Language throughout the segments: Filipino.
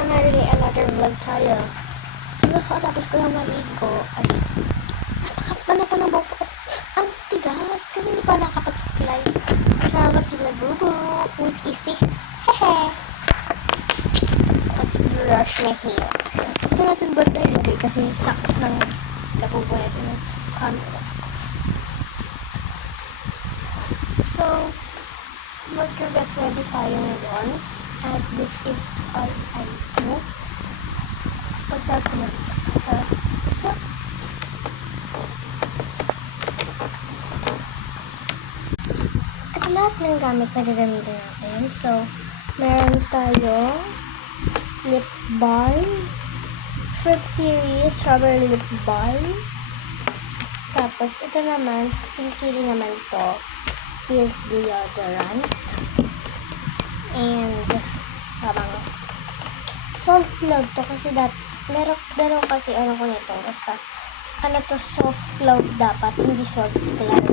another vlog tayo. Tapos ko lang maligo. Ay, napakapano ko ng buhok ko. Ang tigas. Kasi hindi pa nakapag-supply. Kasama sila Bubu. With Isi. Hehe. Let's brush my hair. Ito natin ba tayo kasi sakit ng labubo natin ng camera. So, mag-get ready tayo ngayon. And this is all I do. Pagtas ko na. So, let's go. At lahat ng gamit na gagamitin natin. So, meron tayo lip balm. Fruit series, strawberry lip balm. Tapos, ito naman, sa Pinkili naman to. Kills deodorant. And, parang salt cloud to kasi meron kasi ano ko nito. Basta, ano to, soft cloud dapat, hindi salt cloud.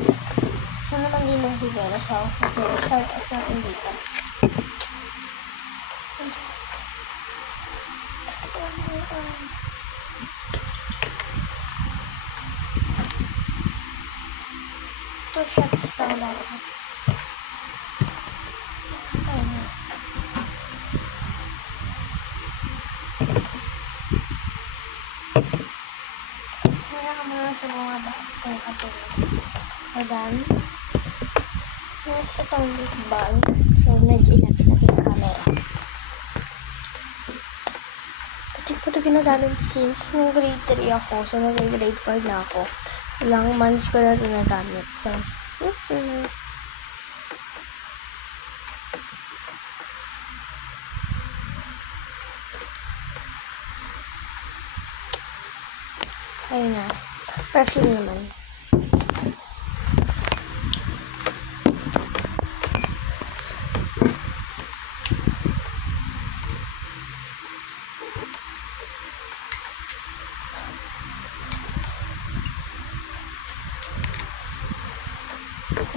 So, naman din lang siguro. So, kasi salt at natin dito. Two shots lang dapat. Sa mga bakas ko yung katulad. So, then, next itong lip balm. So, medyo ilapit natin yung camera. Kasi ko ito ginagamit since nung grade 3 ako. So, nag-grade 4 na ako. Ilang months ko na ito nagamit. So, ayun na. Perfume naman.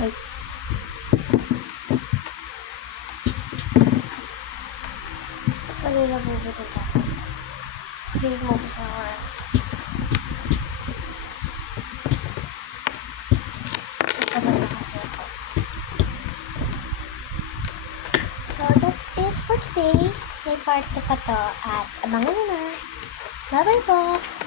Ay. So, nila bubutin dapat. Hindi mo po sa oras. So, that's it for today. May part 2 pa to at abangan na. Bye-bye po!